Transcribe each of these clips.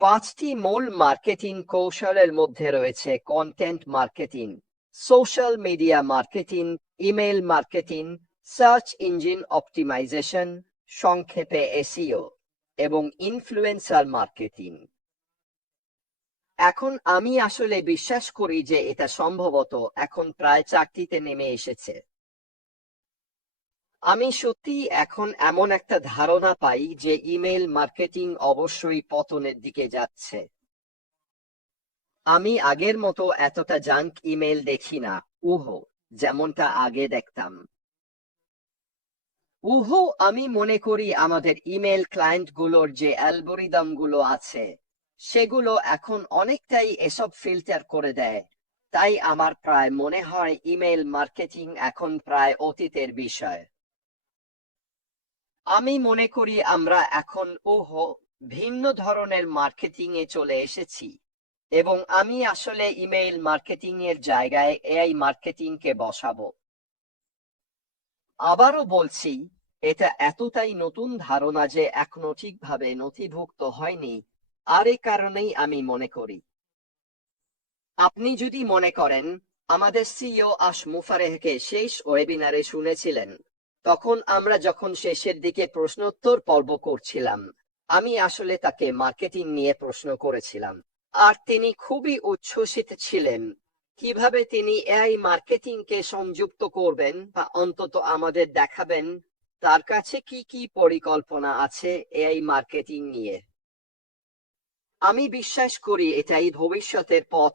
পাঁচটি মূল মার্কেটিং কৌশলের মধ্যে রয়েছে content marketing, social media marketing, email marketing, search engine optimisation, সংক্ষেপে এসইও, এবং ইনফ্লুয়েন্সার মার্কেটিং। এখন আমি আসলে বিশ্বাস করি যে এটা সম্ভবত এখন প্রায় চাকরিতে নেমে এসেছে। আমি সত্যিই এখন এমন একটা ধারণা পাই যে ইমেল মার্কেটিং অবশ্যই পতনের দিকে যাচ্ছে। আমি আগের মতো এতটা জাঙ্ক ইমেল দেখি না, যেমনটা আগে দেখতাম। আমি মনে করি আমাদের ইমেল ক্লায়েন্টগুলোর যে অ্যালগরিদম গুলো আছে সেগুলো এখন অনেকটাই এসব ফিল্টার করে দেয়। তাই আমার প্রায় মনে হয় ইমেল মার্কেটিং এখন প্রায় অতীতের বিষয়। আমি মনে করি আমরা এখন ভিন্ন ধরনের মার্কেটিং এ চলে এসেছি, এবং আমি আসলে ইমেইল মার্কেটিং এর জায়গায় এআই মার্কেটিং কে বসাবো। আবারও বলছি, এটা এতটাই নতুন ধারণা যে এখনো ঠিকভাবে নথিভুক্ত হয়নি, আর এই কারণেই আমি মনে করি। আপনি যদি মনে করেন, আমাদের সিইও মুফারেহকে শেষ ওয়েবিনারে শুনেছিলেন, তখন আমরা যখন শেষের দিকে প্রশ্নোত্তর পর্ব করছিলাম, আমি আসলে তাকে মার্কেটিং নিয়ে প্রশ্ন করেছিলাম, আর তিনি খুবই উচ্ছ্বসিত ছিলেন কিভাবে তিনি এআই মার্কেটিং কে সংযুক্ত করবেন, বা অন্তত আমাদের দেখাবেন তার কাছে কি কি পরিকল্পনা আছে এআই মার্কেটিং নিয়ে। আমি বিশ্বাস করি এটাই ভবিষ্যতের পথ,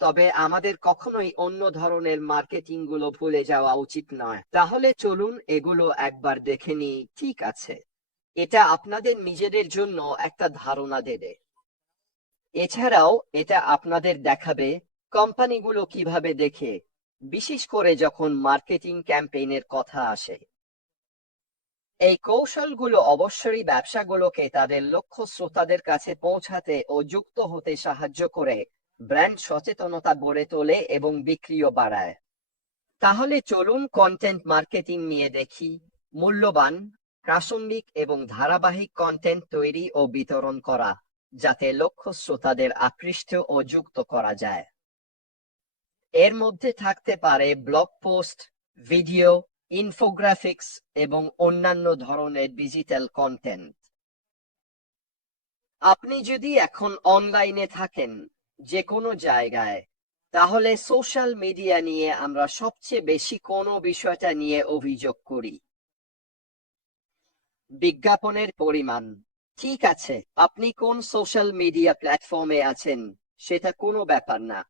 তবে আমাদের কখনোই অন্য ধরনের মার্কেটিং গুলো ভুলে যাওয়া উচিত নয়। তাহলে চলুন এগুলো একবার দেখে নিই, ঠিক আছে? এটা আপনাদের নিজেদের জন্য একটা ধারণা দেবে। এছাড়াও এটা আপনাদের দেখাবে কোম্পানিগুলো কিভাবে দেখে, বিশেষ করে যখন মার্কেটিং ক্যাম্পেইনের কথা আসে। এই কৌশলগুলো অবশ্যই ব্যবসাগুলোকে তাদের লক্ষ্য শ্রোতাদের কাছে পৌঁছাতে ও যুক্ত হতে সাহায্য করে, ব্র্যান্ড সচেতনতা গড়ে তোলে এবং বিক্রিও বাড়ায়। তাহলে চলুন কন্টেন্ট মার্কেটিং নিয়ে দেখি। মূল্যবান, প্রাসঙ্গিক এবং ধারাবাহিক কন্টেন্ট তৈরি ও বিতরণ করা, যাতে লক্ষ্য শ্রোতাদের আকৃষ্ট ও যুক্ত করা যায়। এর মধ্যে থাকতে পারে ব্লগ পোস্ট, ভিডিও, ইনফোগ্রাফিক্স এবং অন্যান্য ধরনের ডিজিটাল কন্টেন্ট। আপনি যদি এখন অনলাইনে থাকেন, যে কোনো জায়গায়, তাহলে সোশ্যাল মিডিয়া নিয়ে আমরা সবচেয়ে বেশি কোন বিষয়টা নিয়ে অভিযোগ করি? বিজ্ঞাপনের পরিমাণ। ঠিক আছে, আপনি কোন সোশ্যাল মিডিয়া প্ল্যাটফর্মে আছেন সেটা কোনো ব্যাপার না।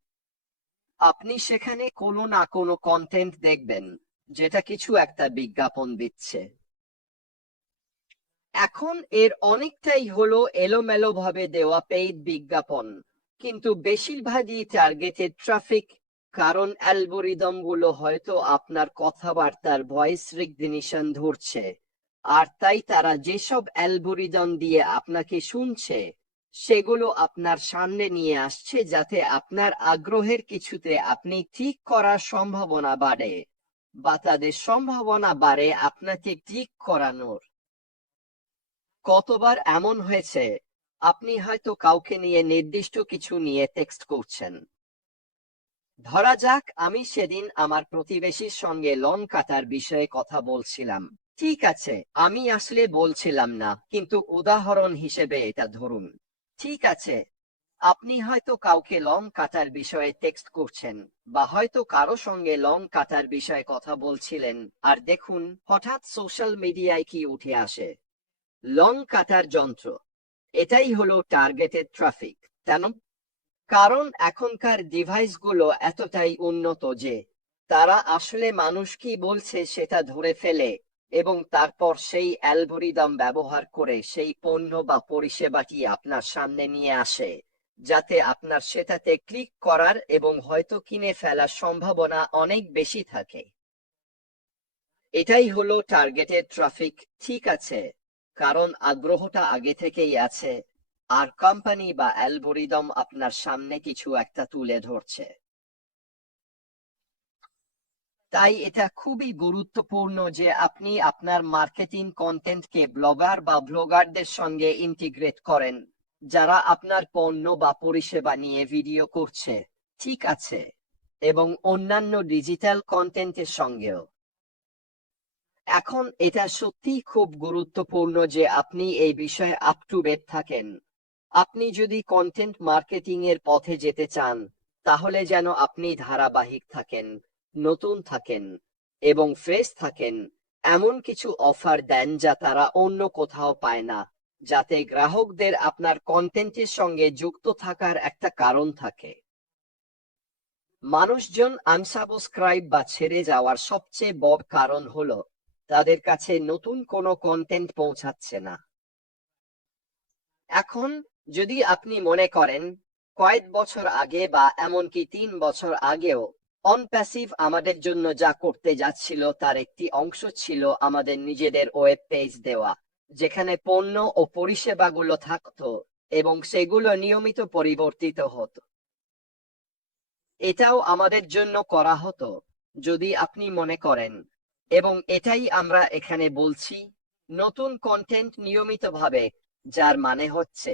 আপনি সেখানে কোনো না কোনো কন্টেন্ট দেখবেন যেটা কিছু একটা বিজ্ঞাপন দিচ্ছে। এখন এর অনেকটাই হলো এলোমেলো ভাবে দেওয়া পেইড বিজ্ঞাপন, কিন্তু বেশিরভাগই টার্গেটেড ট্রাফিক, কারণ অ্যালগরিদম গুলো হয়তো আপনার কথাবার্তার ভয়েস রিকগনিশন ধরছে, আর তাই তারা যেসব অ্যালগরিদম দিয়ে আপনাকে শুনছে সেগুলো আপনার সামনে নিয়ে আসছে, যাতে আপনার আগ্রহের কিছুতে আপনি ক্লিক করার সম্ভাবনা বাড়ে, বা তাদের সম্ভাবনা বাড়ে আপনাকে ক্লিক করানোর। কতবার এমন হয়েছে, আপনি হয়তো কাউকে নিয়ে নির্দিষ্ট কিছু নিয়ে টেক্সট করছেন। ধরা যাক আমি সেদিন আমার প্রতিবেশীর সঙ্গে লন কাটার বিষয়ে কথা বলছিলাম। ঠিক আছে, আমি আসলে বলছিলাম না, কিন্তু উদাহরণ হিসেবে এটা ধরুন। ঠিক আছে, আপনি হয়তো কাউকে লং কাটার বিষয়ে টেক্সট করছেন, বা হয়তো কারো সঙ্গে লং কাটার বিষয়ে কথা বলছিলেন, আর দেখুন হঠাৎ সোশ্যাল মিডিয়ায় কি উঠে আসে? লং কাটার যন্ত্র। এটাই হলো টার্গেটেড ট্রাফিক, কেন? কারণ এখনকার ডিভাইসগুলো এতটাই উন্নত যে তারা আসলে মানুষ কি বলছে সেটা ধরে ফেলে, এবং তারপর সেই অ্যালগরিদম ব্যবহার করে সেই পণ্য বা পরিষেবাটি আপনার সামনে নিয়ে আসে, যাতে আপনার সেটাতে ক্লিক করার এবং হয়তো কিনে ফেলার সম্ভাবনা অনেক বেশি থাকে। এটাই হলো টার্গেটেড ট্রাফিক, ঠিক আছে? কারণ আগ্রহটা আগে থেকেই আছে, আর কোম্পানি বা অ্যালগরিদম আপনার সামনে কিছু একটা তুলে ধরছে। তাই এটা খুবই গুরুত্বপূর্ণ যে আপনি আপনার মার্কেটিং কন্টেন্টকে ব্লগার বা ব্লগারদের সঙ্গে ইন্টিগ্রেট করেন, যারা আপনার পণ্য বা পরিষেবা নিয়ে ভিডিও করছে, ঠিক আছে, এবং অন্যান্য ডিজিটাল কন্টেন্টের সঙ্গেও। এখন এটা সত্যিই খুব গুরুত্বপূর্ণ যে আপনি এই বিষয়ে আপ টু ডেট থাকেন। আপনি যদি কন্টেন্ট মার্কেটিং এর পথে যেতে চান, তাহলে যেন আপনি ধারাবাহিক থাকেন, নতুন থাকেন, এবং ফ্রেশ থাকেন, এমন কিছু অফার দেন যা তারা অন্য কোথাও পায় না, যাতে গ্রাহকদের আপনার কন্টেন্টের সঙ্গে যুক্ত থাকার একটা কারণ থাকে। মানুষজন আনসাবস্ক্রাইব বা ছেড়ে যাওয়ার সবচেয়ে বড় কারণ হলো তাদের কাছে নতুন কোনো কন্টেন্ট পৌঁছাচ্ছে না। এখন যদি আপনি মনে করেন কয়েক বছর আগে বা এমনকি 3 বছর আগেও অনপ্যাসিভ আমাদের জন্য যা করতে যাচ্ছিল তার একটি অংশ ছিল আমাদের নিজেদের ওয়েব পেজ দেওয়া, যেখানে পণ্য ও পরিষেবাগুলো থাকতো এবং সেগুলো নিয়মিত পরিবর্তিত হতো। এটাও আমাদের জন্য করা হতো। যদি আপনি মনে করেন, এবং এটাই আমরা এখানে বলছি, নতুন কন্টেন্ট নিয়মিতভাবে, যার মানে হচ্ছে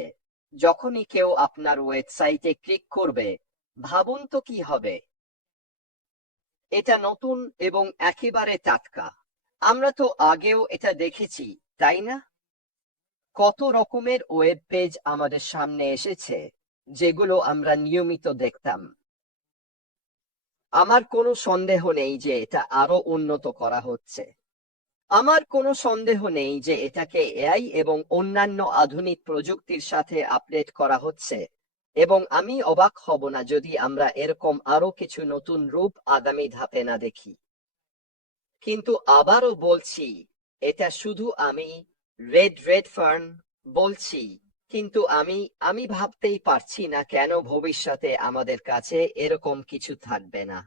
যখনই কেউ আপনার ওয়েবসাইটে ক্লিক করবে, ভাবুন তো কি হবে। এটা নতুন এবং একেবারে টাটকা। আমরা তো আগেও এটা দেখেছি, তাই না? কত রকমের ওয়েব পেজ আমাদের সামনে এসেছে যেগুলো আমরা নিয়মিত দেখতাম। আমার কোনো সন্দেহ নেই যে এটা আরো উন্নত করা হচ্ছে। আমার কোনো সন্দেহ নেই যে এটাকে এআই এবং অন্যান্য আধুনিক প্রযুক্তির সাথে আপডেট করা হচ্ছে, এবং আমি অবাক হব না যদি আমরা এরকম আরো কিছু নতুন রূপ আগামী ধাপে না দেখি। কিন্তু আবারও বলছি, এটা শুধু আমি, রেডফার্ন, বলছি, কিন্তু আমি ভাবতেই পারছি না কেন ভবিষ্যতে আমাদের কাছে এরকম কিছু থাকবে না।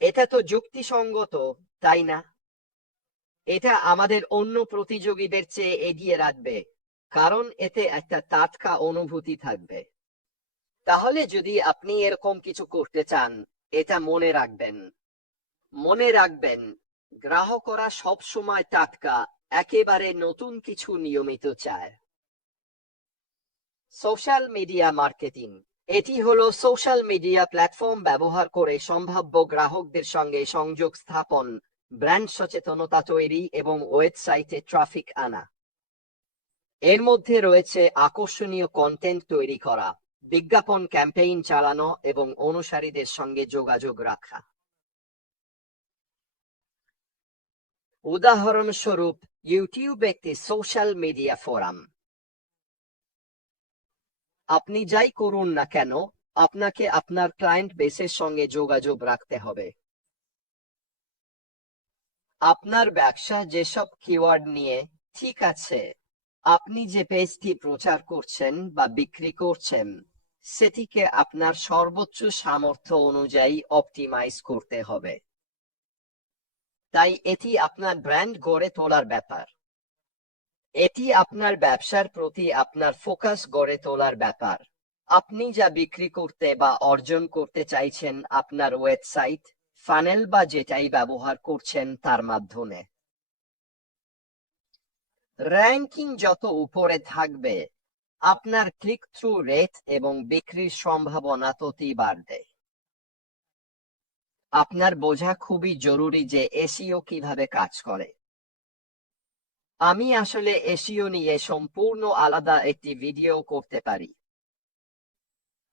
এটা তো যুক্তিসঙ্গত, তাই না? এটা আমাদের অন্য প্রতিযোগীদের চেয়ে এগিয়ে রাখবে, কারণ এতে একটা টাটকা অনুভূতি থাকবে। তাহলে যদি আপনি এরকম কিছু করতে চান, এটা মনে রাখবেন, গ্রাহকরা সব সময় টাটকা, একেবারে নতুন কিছু নিয়মিত চায়। Social media marketing. এটি হলো সোশ্যাল মিডিয়া প্ল্যাটফর্ম ব্যবহার করে সম্ভাব্য গ্রাহকদের সঙ্গে সংযোগ স্থাপন, ব্র্যান্ড সচেতনতা তৈরি এবং ওয়েবসাইটে ট্রাফিক আনা। এর মধ্যে রয়েছে আকর্ষণীয় কন্টেন্ট তৈরি করা, বিজ্ঞাপন ক্যাম্পেইন চালানো এবং অনুসারীদের সঙ্গে যোগাযোগ রাখা। উদাহরণস্বরূপ, ইউটিউব একটি সোশ্যাল মিডিয়া ফোরাম। আপনি যাই করুন না কেন, আপনাকে আপনার ক্লায়েন্ট বেসের সঙ্গে যোগাযোগ রাখতে হবে। আপনার ব্যবসা যেসব কিওয়ার্ড নিয়ে, ঠিক আছে, আপনি যে পেজটি প্রচার করছেন বা বিক্রি করছেন, সেটিকে আপনার সর্বোচ্চ সামর্থ্য অনুযায়ী অপটিমাইজ করতে হবে। তাই এটি আপনার ব্র্যান্ড গড়ে তোলার ব্যাপার। এটি আপনার ব্যবসার প্রতি আপনার ফোকাস গড়ে তোলার ব্যাপার। আপনি যা বিক্রি করতে বা অর্জন করতে চাইছেন আপনার ওয়েবসাইট, ফানেল বা যেটাই ব্যবহার করছেন তার মাধ্যমে। র্যাঙ্কিং যত উপরে থাকবে, আপনার ক্লিক থ্রু রেট এবং বিক্রির সম্ভাবনা ততই বাড়বে। আপনার বোঝা খুবই জরুরি যে এসইও কিভাবে কাজ করে। আমি আসলে এসইও নিয়ে সম্পূর্ণ আলাদা একটি ভিডিও করতে পারি।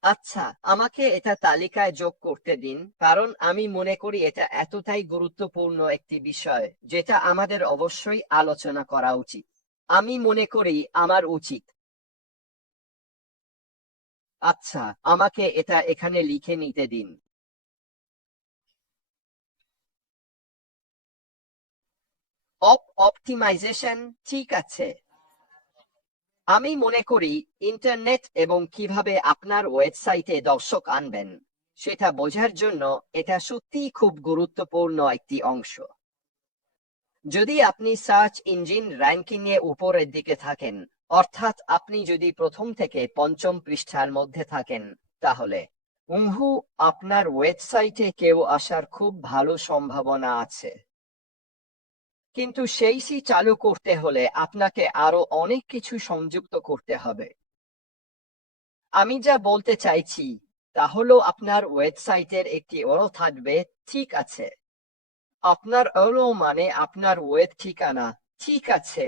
আচ্ছা, আমাকে এটা তালিকায় যোগ করতে দিন, কারণ আমি মনে করি এটা এতটাই গুরুত্বপূর্ণ একটি বিষয় যেটা আমাদের অবশ্যই আলোচনা করা উচিত। আমি মনে করি আমার উচিত। আচ্ছা, আমাকে এটা এখানে লিখে নিতে দিন। অপটিমাইজেশন, ঠিক আছে। আমি মনে করি ইন্টারনেট এবং কিভাবে আপনার ওয়েবসাইটে দর্শক আনবেন সেটা বোঝার জন্য এটা সত্যিই খুব গুরুত্বপূর্ণ একটি অংশ। যদি আপনি সার্চ ইঞ্জিন র্যাঙ্কিং এ উপরের দিকে থাকেন, অর্থাৎ আপনি যদি প্রথম থেকে পঞ্চম পৃষ্ঠার মধ্যে থাকেন, তাহলে আপনার ওয়েবসাইটে কেউ আসার খুব ভালো সম্ভাবনা আছে। কিন্তু সেই চালু করতে হলে আপনাকে আরো অনেক কিছু সংযুক্ত করতে হবে। আমি যা বলতে চাইছি তা হলো আপনার ওয়েবসাইটের একটি URL থাকবে, ঠিক আছে? আপনার URL মানে আপনার ওয়েব ঠিকানা, ঠিক আছে,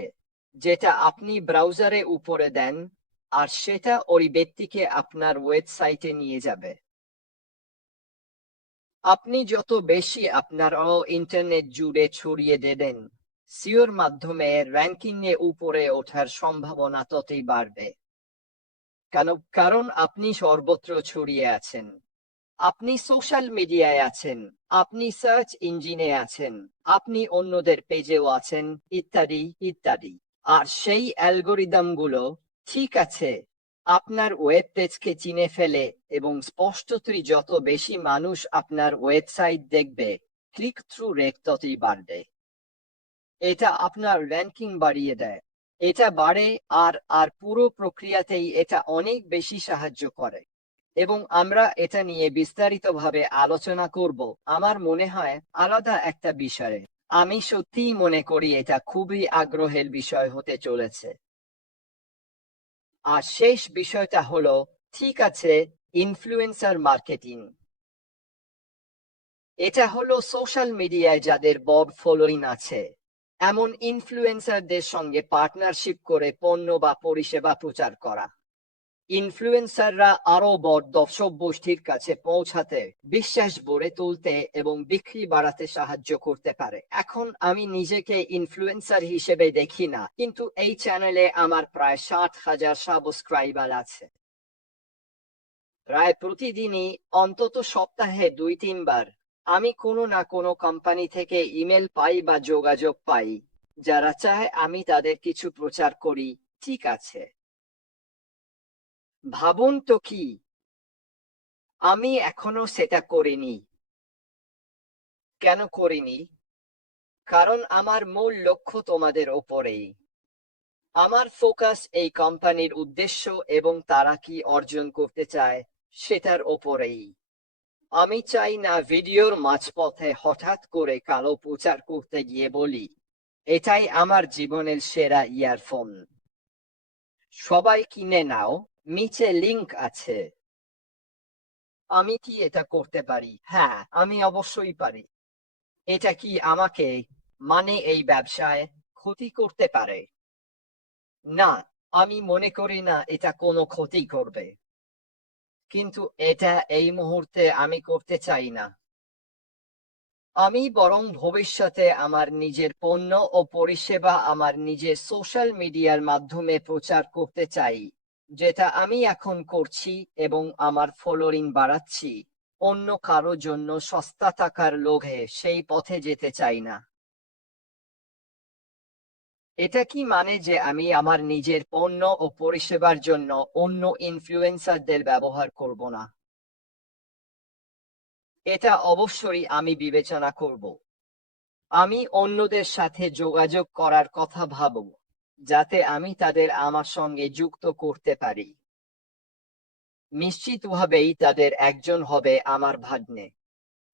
যেটা আপনি ব্রাউজারে উপরে দেন, আর সেটা ওই ব্যক্তিকে আপনার ওয়েবসাইটে নিয়ে যাবে। আপনি যত বেশি আপনার ইন্টারনেট জুড়ে ছড়িয়ে দেবেন, সিওর মাধ্যমে র্যাঙ্কিং এ উপরে ওঠার সম্ভাবনা ততই বাড়বে। কারণ আপনি সর্বত্র ছড়িয়ে আছেন। আপনি সোশ্যাল মিডিয়ায় আছেন, আপনি সার্চ ইঞ্জিনে আছেন, আপনি অন্যদের পেজেও আছেন, ইত্যাদি ইত্যাদি। আর সেই অ্যালগোরিদমগুলো, ঠিক আছে, আপনার ওয়েব পেজকে চিনে ফেলে এবং স্পষ্টতই যত বেশি মানুষ আপনার ওয়েবসাইট দেখবে, ক্লিক থ্রু রেট ততই বাড়বে। এটা আপনার র্যাঙ্কিং বাড়িয়ে দেয়। এটা বাড়ে আর আর পুরো প্রক্রিয়াতেই এটা অনেক বেশি সাহায্য করে। এবং আমরা এটা নিয়ে বিস্তারিতভাবে আলোচনা করব আমার মনে হয় আলাদা একটা বিষয়ে। আমি সত্যিই মনে করি এটা খুবই আগ্রহের বিষয় হতে চলেছে। আর শেষ বিষয়টা হলো, ঠিক আছে, ইনফ্লুয়েন্সার মার্কেটিং। এটা হলো সোশ্যাল মিডিয়ায় যাদের বড় ফলোইং আছে এমন ইনফ্লুয়েন্সারদের সঙ্গে পার্টনারশিপ করে পণ্য বা পরিষেবা প্রচার করা। ইনফ্লুয়েন্সাররা আরো বড় দর্শক গোষ্ঠীর কাছে পৌঁছাতে, বিশ্বাস গড়ে তুলতে এবং বিক্রি বাড়াতে সাহায্য করতে পারে। এখন আমি নিজেকে ইনফ্লুয়েন্সার হিসেবে দেখি না, কিন্তু এই চ্যানেলে আমার প্রায় 60,000 সাবস্ক্রাইবার আছে। প্রায় প্রতিদিনই, অন্তত সপ্তাহে 2-3 বার, আমি কোনো না কোনো কোম্পানি থেকে ইমেল পাই বা যোগাযোগ পাই যারা চায় আমি তাদের কিছু প্রচার করি, ঠিক আছে? ভাবুন তো কি, আমি এখনো সেটা করিনি। কেন করিনি? কারণ আমার মূল লক্ষ্য তোমাদের ওপরেই। আমার ফোকাস এই কোম্পানির উদ্দেশ্য এবং তারা কি অর্জন করতে চায় সেটার ওপরেই। আমি চাই না ভিডিওর মাঝপথে হঠাৎ করে কালো প্রচার করতে গিয়ে বলি, এটাই আমার জীবনের সেরা ইয়ারফোন, সবাই কিনে নাও, নিচে লিংক আছে। আমি কি এটা করতে পারি? হ্যাঁ, আমি অবশ্যই পারি। এটা কি আমাকে, মানে এই ব্যবসায়, ক্ষতি করতে পারে? না, আমি মনে করি না এটা কোনো ক্ষতি করবে। কিন্তু এটা এই মুহূর্তে আমি করতে চাই না। আমি বরং ভবিষ্যতে আমার নিজের পণ্য ও পরিষেবা আমার নিজের সোশ্যাল মিডিয়ার মাধ্যমে প্রচার করতে চাই, যেটা আমি এখন করছি, এবং আমার ফলোয়িং বাড়াচ্ছি। অন্য কারো জন্য সস্তা টাকার লোভে সেই পথে যেতে চাই না। এটা কি মানে যে আমি আমার নিজের পণ্য ও পরিষেবার জন্য অন্য ইনফ্লুয়েন্সারদের ব্যবহার করব না? এটা অবশ্যই আমি বিবেচনা করব। আমি অন্যদের সাথে যোগাযোগ করার কথা ভাবব, যাতে আমি তাদের আমার সঙ্গে যুক্ত করতে পারি। নিশ্চিতভাবেই তাদের একজন হবে আমার ভাগ্নে।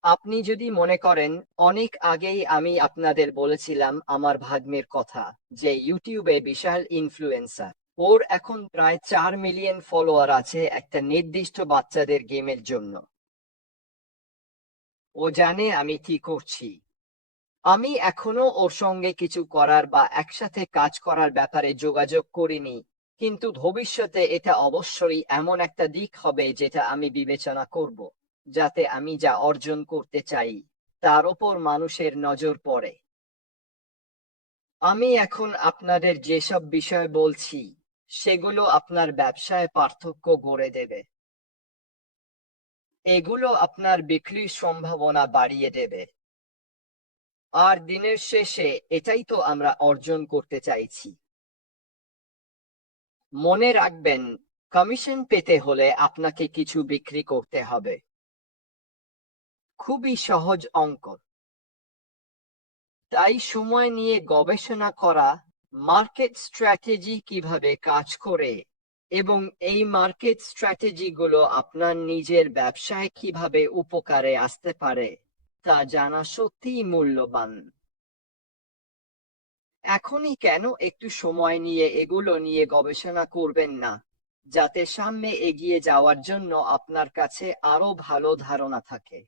আপনি যদি মনে করেন, অনেক আগেই আমি আপনাদের বলেছিলাম আমার ভাগ্নের কথা, যে ইউটিউবে বিশাল ইনফ্লুয়েন্সার। ওর এখন প্রায় 4 মিলিয়ন ফলোয়ার আছে একটা নির্দিষ্ট বাচ্চাদের গেমের জন্য। ও জানে আমি কি করছি। আমি এখনো ওর সঙ্গে কিছু করার বা একসাথে কাজ করার ব্যাপারে যোগাযোগ করিনি, কিন্তু ভবিষ্যতে এটা অবশ্যই এমন একটা দিক হবে যেটা আমি বিবেচনা করব, যাতে আমি যা অর্জন করতে চাই তার ওপর মানুষের নজর পড়ে। আমি এখন আপনাদের যেসব বিষয় বলছি সেগুলো আপনার ব্যবসায় পার্থক্য গড়ে দেবে। এগুলো আপনার বিক্রির সম্ভাবনা বাড়িয়ে দেবে। আর দিনের শেষে এটাই তো আমরা অর্জন করতে চাইছি। মনে রাখবেন, কমিশন পেতে হলে আপনাকে কিছু বিক্রি করতে হবে। খুবই সহজ অঙ্ক। তাই সময় নিয়ে গবেষণা করা, মার্কেট স্ট্র্যাটেজি কিভাবে কাজ করে এবং এই মার্কেট স্ট্র্যাটেজিগুলো আপনার নিজের ব্যবসায় কিভাবে উপকারে আসতে পারে তা জানা সত্যিই মূল্যবান। এখনই কেন একটু সময় নিয়ে এগুলো নিয়ে গবেষণা করবেন না, যাতে সামনে এগিয়ে যাওয়ার জন্য আপনার কাছে আরো ভালো ধারণা থাকে?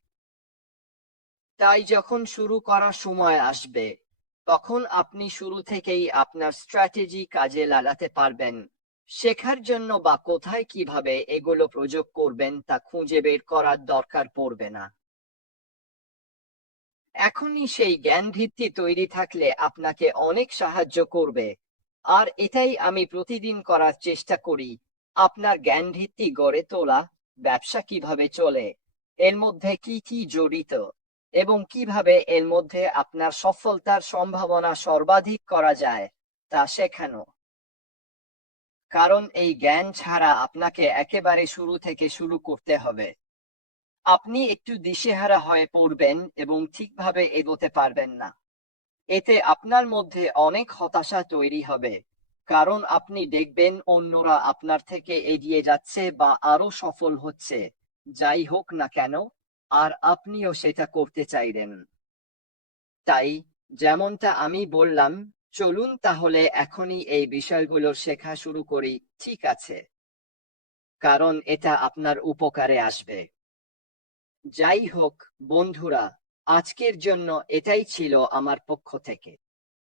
তাই যখন শুরু করার সময় আসবে, তখন আপনি শুরু থেকেই আপনার স্ট্র্যাটেজি কাজে লাগাতে পারবেন। শেখার জন্য বা কোথায় কিভাবে এগুলো প্রয়োগ করবেন তা খুঁজে বের করার দরকার পড়বে না। এখনই সেই জ্ঞান ভিত্তি তৈরি থাকলে আপনাকে অনেক সাহায্য করবে। আর এটাই আমি প্রতিদিন করার চেষ্টা করি। আপনার জ্ঞান ভিত্তি গড়ে তোলা, ব্যবসা কিভাবে চলে, এর মধ্যে কি কি জড়িত, এবং কিভাবে এর মধ্যে আপনার সফলতার সম্ভাবনা সর্বাধিক করা যায় তা শেখানো। কারণ এই জ্ঞান ছাড়া আপনাকে একেবারে শুরু থেকে শুরু করতে হবে। আপনি একটু দিশেহারা হয়ে পড়বেন এবং ঠিকভাবে এগোতে পারবেন না। এতে আপনার মধ্যে অনেক হতাশা তৈরি হবে, কারণ আপনি দেখবেন অন্যরা আপনার থেকে এগিয়ে যাচ্ছে বা আরো সফল হচ্ছে, যাই হোক না কেন, আর আপনিও সেটা করতে চাইবেন। তাই, যেমনটা আমি বললাম, চলুন তাহলে এখনই এই বিষয়গুলো শেখা শুরু করি, ঠিক আছে? কারণ এটা আপনার উপকারে আসবে। যাই হোক, বন্ধুরা, আজকের জন্য এটাই ছিল আমার পক্ষ থেকে।